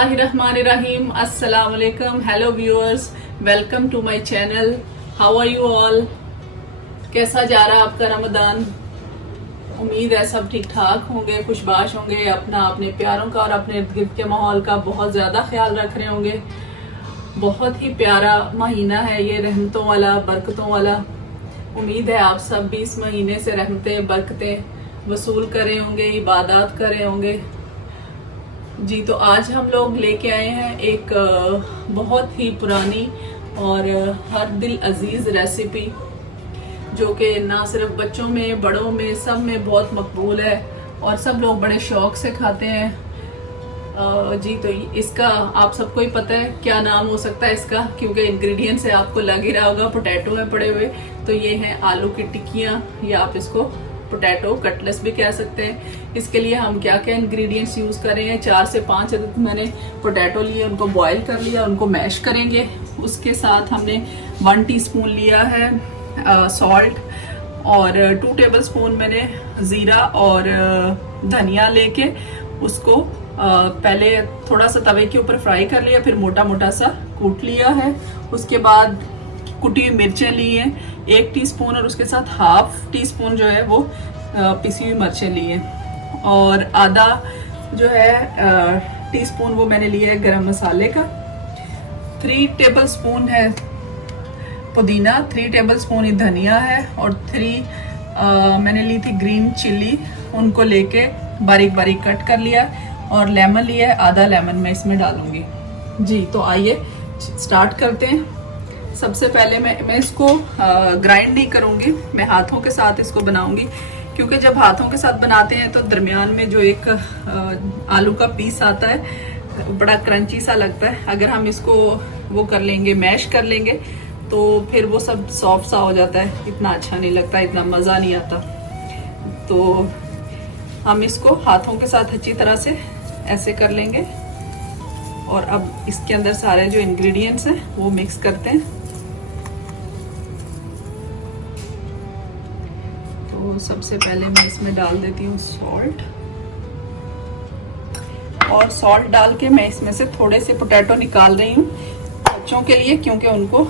बिस्मिल्लाहिर्रहमानिर्रहीम। अस्सलाम वालेकुम। Hello viewers, welcome to my channel. How are you all? कैसा जा रहा आपका रमदान? उम्मीद है सब ठीक ठाक होंगे, खुशबाश होंगे, अपने प्यारों का और अपने इर्द गिर्द के माहौल का बहुत ज़्यादा ख्याल रख रहे होंगे। बहुत ही प्यारा महीना है ये, रहमतों वाला, बरकतों वाला। उम्मीद है आप सब भी इस महीने से रहमतें बरकतें वसूल करे होंगे, इबादत करे होंगे। जी, तो आज हम लोग लेके आए हैं एक बहुत ही पुरानी और हर दिल अजीज रेसिपी, जो कि ना सिर्फ बच्चों में, बड़ों में, सब में बहुत मकबूल है और सब लोग बड़े शौक से खाते हैं। जी, तो इसका आप सबको ही पता है क्या नाम हो सकता है इसका, क्योंकि इंग्रेडिएंट्स है आपको लग ही रहा होगा, पोटैटो है पड़े हुए। तो ये हैं आलू की टिक्कियाँ, या आप इसको पोटैटो कटलेट्स भी कह सकते हैं। इसके लिए हम क्या क्या इंग्रेडिएंट्स यूज़ कर रहे हैं, 4 से 5 अदद मैंने पोटैटो लिए, उनको बॉईल कर लिया, उनको मैश करेंगे। उसके साथ हमने 1 टीस्पून लिया है सॉल्ट, और 2 टेबलस्पून मैंने ज़ीरा और धनिया लेके उसको पहले थोड़ा सा तवे के ऊपर फ्राई कर लिया, फिर मोटा मोटा सा कूट लिया है। उसके बाद कुटी हुई मिर्चें ली हैं 1 टीस्पून, और उसके साथ हाफ टीस्पून जो है वो पिसी हुई मिर्चें ली हैं, और आधा जो है टीस्पून वो मैंने लिया है गरम मसाले का। 3 टेबलस्पून है पुदीना, 3 टेबलस्पून ही धनिया है, और 3 मैंने ली थी ग्रीन चिल्ली, उनको लेके बारीक बारीक कट कर लिया, और लेमन लिया है, आधा लेमन मैं इसमें डालूंगी। जी, तो आइए स्टार्ट करते हैं। सबसे पहले मैं इसको ग्राइंड नहीं करूँगी, मैं हाथों के साथ इसको बनाऊंगी, क्योंकि जब हाथों के साथ बनाते हैं तो दरमियान में जो एक आलू का पीस आता है बड़ा क्रंची सा लगता है। अगर हम इसको वो कर लेंगे, मैश कर लेंगे, तो फिर वो सब सॉफ्ट सा हो जाता है, इतना अच्छा नहीं लगता, इतना मज़ा नहीं आता। तो हम इसको हाथों के साथ अच्छी तरह से ऐसे कर लेंगे, और अब इसके अंदर सारे जो इंग्रेडिएंट्स हैं वो मिक्स करते हैं। तो सबसे पहले मैं इसमें डाल देती हूँ सॉल्ट, और सॉल्ट डाल के मैं इसमें से थोड़े से पोटैटो निकाल रही हूँ बच्चों के लिए, क्योंकि उनको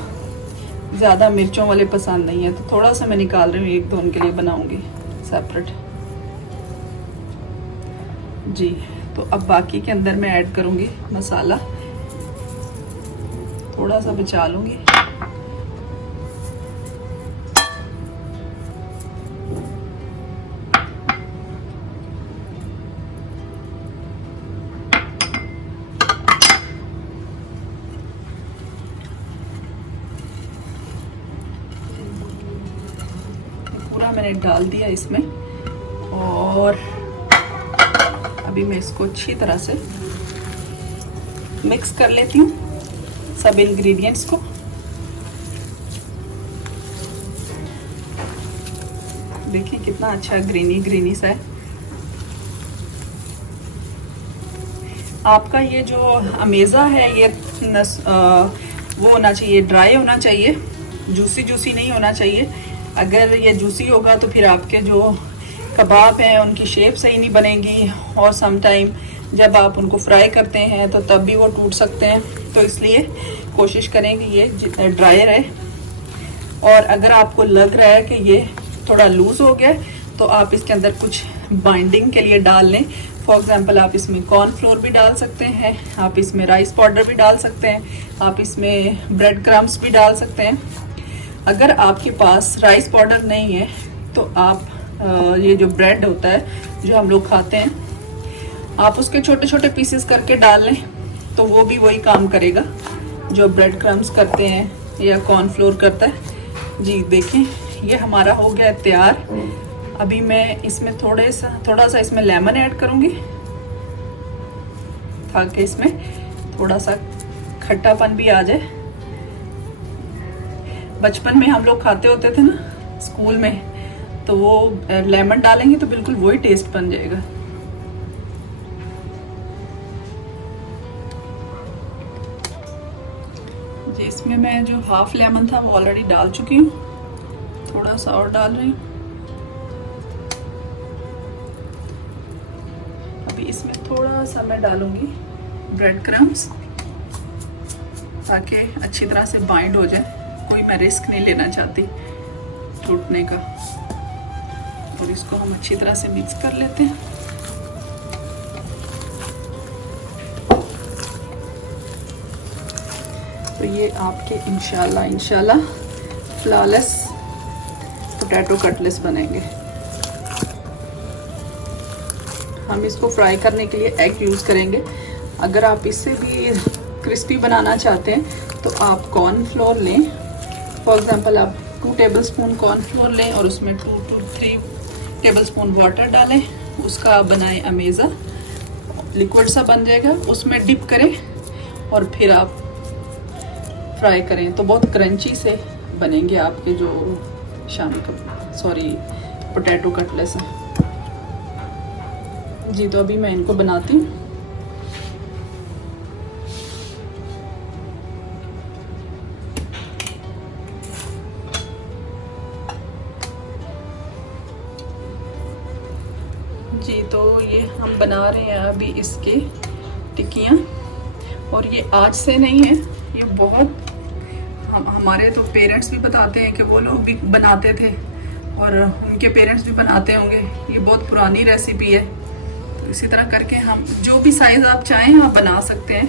ज़्यादा मिर्चों वाले पसंद नहीं है, तो थोड़ा सा मैं निकाल रही हूँ, 1-2 उनके लिए बनाऊंगी सेपरेट। जी, तो अब बाकी के अंदर मैं ऐड करूँगी मसाला, थोड़ा सा बचा लूँगी। पूरा मैंने डाल दिया इसमें, और अभी मैं इसको अच्छी तरह से मिक्स कर लेती हूँ सब इंग्रेडिएंट्स को। देखिए कितना अच्छा ग्रीनी ग्रीनी सा है। आपका ये जो अमेज़ा है ये वो होना चाहिए, ड्राई होना चाहिए, जूसी जूसी नहीं होना चाहिए। अगर ये जूसी होगा तो फिर आपके जो कबाब हैं उनकी शेप सही नहीं बनेगी, और सम टाइम जब आप उनको फ्राई करते हैं तो तब भी वो टूट सकते हैं। तो इसलिए कोशिश करें कि ये ड्राई रहे। और अगर आपको लग रहा है कि ये थोड़ा लूज़ हो गया, तो आप इसके अंदर कुछ बाइंडिंग के लिए डाल लें। फॉर एग्जांपल आप इसमें कॉर्नफ्लोर भी डाल सकते हैं, आप इसमें राइस पाउडर भी डाल सकते हैं, आप इसमें ब्रेड क्रम्स भी डाल सकते हैं। अगर आपके पास राइस पाउडर नहीं है तो आप ये जो ब्रेड होता है जो हम लोग खाते हैं, आप उसके छोटे छोटे पीसेस करके डाल लें, तो वो भी वही काम करेगा जो ब्रेड क्रम्स करते हैं या कॉर्नफ्लोर करता है। जी, देखिए ये हमारा हो गया तैयार। अभी मैं इसमें थोड़ा सा इसमें लेमन ऐड करूँगी, ताकि इसमें थोड़ा सा खट्टापन भी आ जाए। बचपन में हम लोग खाते होते थे ना स्कूल में, तो वो लेमन डालेंगे तो बिल्कुल वही टेस्ट बन जाएगा। जी, इसमें मैं जो हाफ लेमन था वो ऑलरेडी डाल चुकी हूँ, थोड़ा सा और डाल रही हूँ। अभी इसमें थोड़ा सा मैं डालूंगी ब्रेड क्रम्स ताकि अच्छी तरह से बाइंड हो जाए। कोई मैं रिस्क नहीं लेना चाहती टूटने का। और इसको हम अच्छी तरह से मिक्स कर लेते हैं। तो ये आपके इंशाल्लाह फ्लॉलेस पोटैटो कटलेट्स बनेंगे। हम इसको फ्राई करने के लिए एग यूज़ करेंगे। अगर आप इससे भी क्रिस्पी बनाना चाहते हैं तो आप कॉर्नफ्लोर लें। फॉर एग्जांपल आप 2 टेबलस्पून कॉर्नफ्लोर लें और उसमें 2 to 3 टेबलस्पून वाटर डालें। उसका बनाएं अमेज़ा, लिक्विड सा बन जाएगा, उसमें डिप करें और फिर आप फ्राई करें तो बहुत क्रंची से बनेंगे आपके जो पोटैटो कटलेट्स हैं। जी तो अभी मैं इनको बनाती हूँ। जी तो ये हम बना रहे हैं अभी इसके टिक्कियाँ। और ये आज से नहीं है, ये बहुत हमारे तो पेरेंट्स भी बताते हैं कि वो लोग भी बनाते थे और उनके पेरेंट्स भी बनाते होंगे। ये बहुत पुरानी रेसिपी है। तो इसी तरह करके हम जो भी साइज़ आप चाहें आप बना सकते हैं।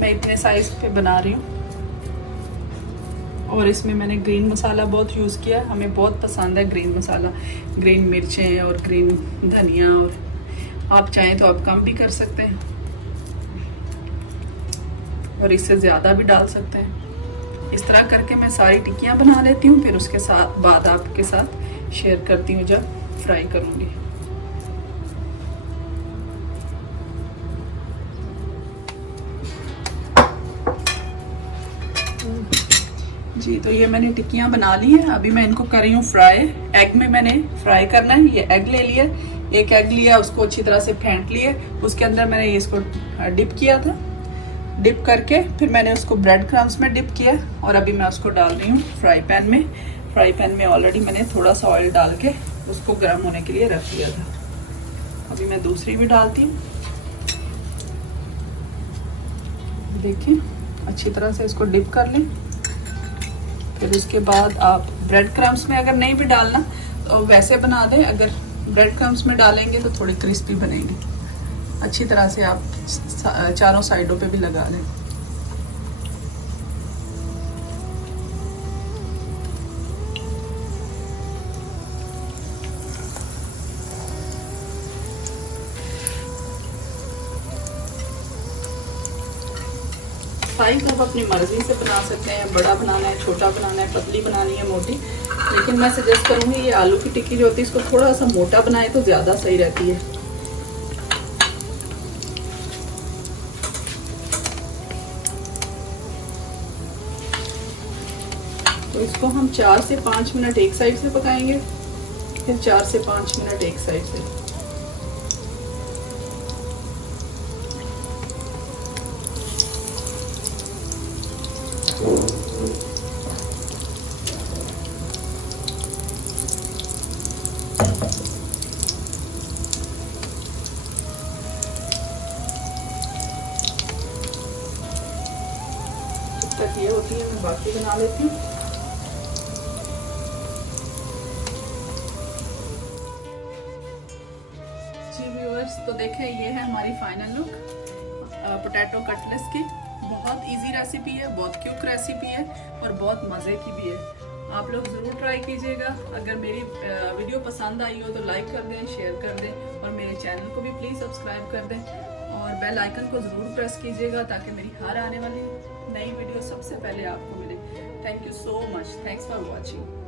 मैं इतने साइज़ पे बना रही हूँ। और इसमें मैंने ग्रीन मसाला बहुत यूज़ किया, हमें बहुत पसंद है ग्रीन मसाला, ग्रीन मिर्चें और ग्रीन धनिया। और आप चाहें तो आप कम भी कर सकते हैं और इससे ज़्यादा भी डाल सकते हैं। इस तरह करके मैं सारी टिक्कियाँ बना लेती हूँ, फिर उसके बाद आपके साथ शेयर करती हूँ जब फ्राई करूँगी। जी तो ये मैंने टिक्कियाँ बना ली है। अभी मैं इनको कर रही हूँ फ्राई। एग में मैंने फ्राई करना है। ये एग ले लिया, एक एग लिया, उसको अच्छी तरह से फेंट लिए। उसके अंदर मैंने इसको डिप किया था। डिप करके फिर मैंने उसको ब्रेड क्रम्स में डिप किया और अभी मैं उसको डाल रही हूँ फ्राई पैन में। फ्राई पैन में ऑलरेडी मैंने थोड़ा सा ऑयल डाल के उसको गर्म होने के लिए रख दिया था। अभी मैं दूसरी भी डालती हूँ। देखिए अच्छी तरह से इसको डिप कर लें। फिर उसके बाद आप ब्रेड क्रम्स में अगर नहीं भी डालना तो वैसे बना दें। अगर ब्रेड क्रम्स में डालेंगे तो थोड़ी क्रिस्पी बनेगी। अच्छी तरह से आप चारों साइडों पे भी लगा लें। साइज आप अपनी मर्जी से बना सकते हैं। बड़ा बनाना है, छोटा बनाना है, पतली बनानी है, मोटी। लेकिन मैं सजेस्ट करूँगी ये आलू की टिक्की जो होती है इसको थोड़ा सा मोटा बनाए तो ज़्यादा सही रहती है। तो इसको हम 4 से 5 मिनट एक साइड से पकाएंगे, फिर 4 से 5 मिनट एक साइड से। जब तक ये होती है मैं बाकी बना लेती हूँ। तो देखें ये है हमारी फाइनल लुक पोटैटो कटलेट्स की। बहुत इजी रेसिपी है, बहुत क्विक रेसिपी है और बहुत मज़े की भी है। आप लोग ज़रूर ट्राई कीजिएगा। अगर मेरी वीडियो पसंद आई हो तो लाइक कर दें, शेयर कर दें और मेरे चैनल को भी प्लीज़ सब्सक्राइब कर दें और बेल आइकन को ज़रूर प्रेस कीजिएगा ताकि मेरी हर आने वाली नई वीडियो सबसे पहले आपको मिले। Thank you so much. Thanks for watching.